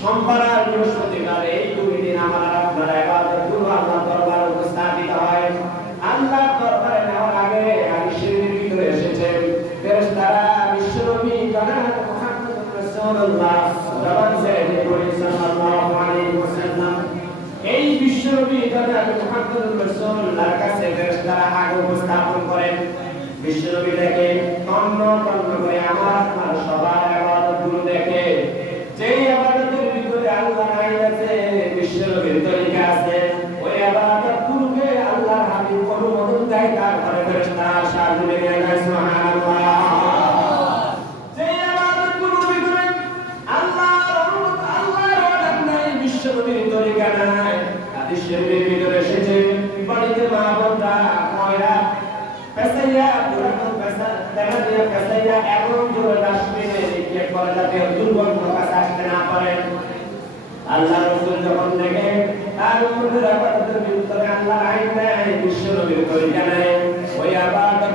সোমবার আর এই দুই দিন আমার আর আপনার ইবাদতগুলো আল্লাহ দরবারে উপস্থাপিত হয়। আল্লাহ দরবারে নেওয়ার আগে আমি শিরনির ভিতরে এসেছেন ফেরেশতারা বিশ্বনবী জনাব করেন। বিশ্বনবী দেখে তন্ন তন্ন সবারগুলো দেখে, যেই ইবাদতের শরীফের ভিতরে এসেছে বাড়িতে মা বোনরা ময়রা পেছাইয়া পুরানো পেছা দেখা দিয়ে পেছাইয়া এমন জোরে ডাস্টবিনে নিক্ষেপ করে যাতে দুর্গন্ধ কাছে আসতে না পারে। আল্লাহ রসুল যখন দেখে, তার উপরে আবাদতের বিরুদ্ধে আল্লাহ আইন নেয় বিশ্ব নবীর তরিকা নেয়। ওই আবাদত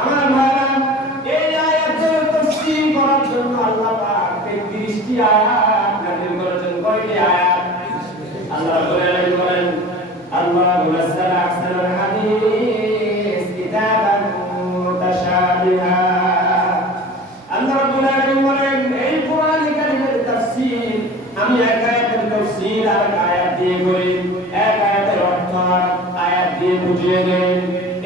আমার এই জন্য আল্লাহ পাক 33টি আয়াত নাযিল করেছেন। কয়টি আয়াত? বলেন আল্লাহু নাযালা হাদিস কিতাবান মুতাশাবিহা আল্লাহ রাব্বুল আলামিন বলেন এই কোরআন কারীমের তাফসীর আমি এক আয়াতের তাফসীর আর এক আয়াত দিয়ে করি এক আয়াতের অর্থ আর আয়াত দিয়ে বুঝিয়ে দেন।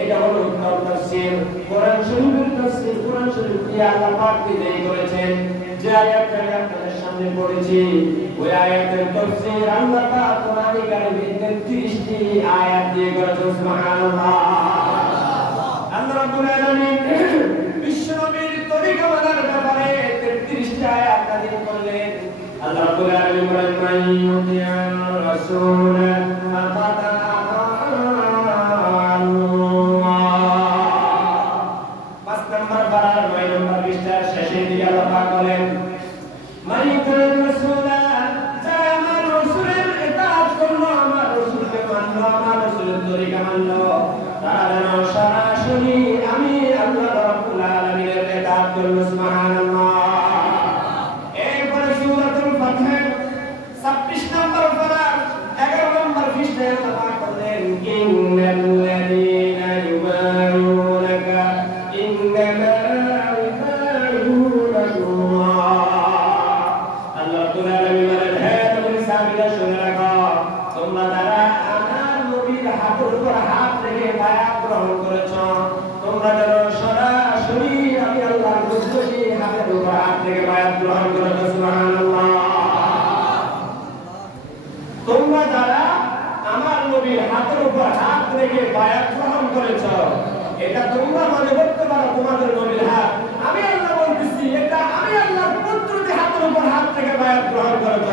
এটা হলো উত্তম তাফসীর। কোরআন শরীফের তাফসীর, কোরআন শরীফ কি আল্লাহ পাক বিদায় করেছেন। যে আয়াতটা আমি আপনাদের সামনে পড়েছি, ওই আয়াতের তাফসীর আল্লাহ পাক কোরআনে কারীমের 33টি আয়াত দিয়ে করেছেন, সুবহানাল্লাহ। তারা যেন সরাসরি আমি আল্লাহ রব্বুল আলামিনের ইতাআত করল করেছ। এটা তোমরা মনে করতে পারো তোমাদের নবীর হাত। আমি আল্লাহ বলতেছি, এটা আমি আল্লাহর পুত্রকে হাতের উপর হাত থেকে বায়াত গ্রহণ করেছ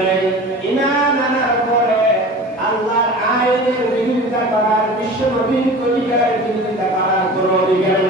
করে ইমান আনার পরে আল্লাহর বিরোধিতা করার বিশ্ব নবীর কলিকার বিরোধিতা করার কোনো অধিকার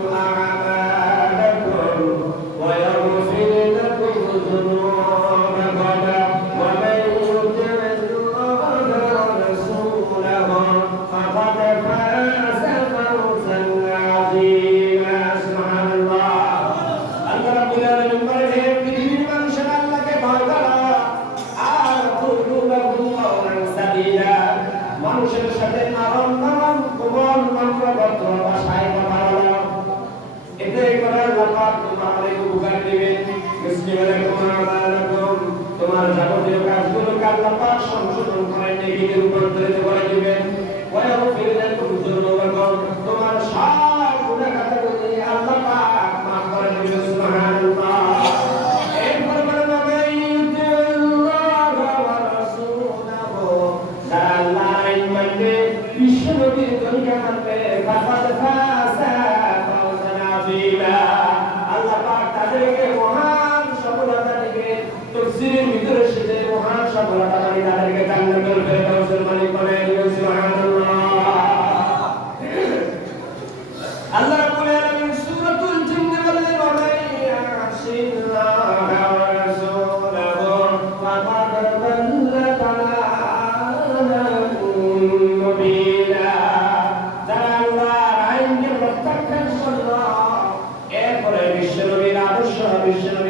করার জাকাত তোমরা আমাদেরকে উপকার দিবেন মিসকিনের কোনা আলাইকুম তোমার যাবতীয় কাজগুলো আল্লাহ পাক সংশোধন দিবেন। ওয়া বিশ্বনবীর আদর্শ হবে বিশ্বনবী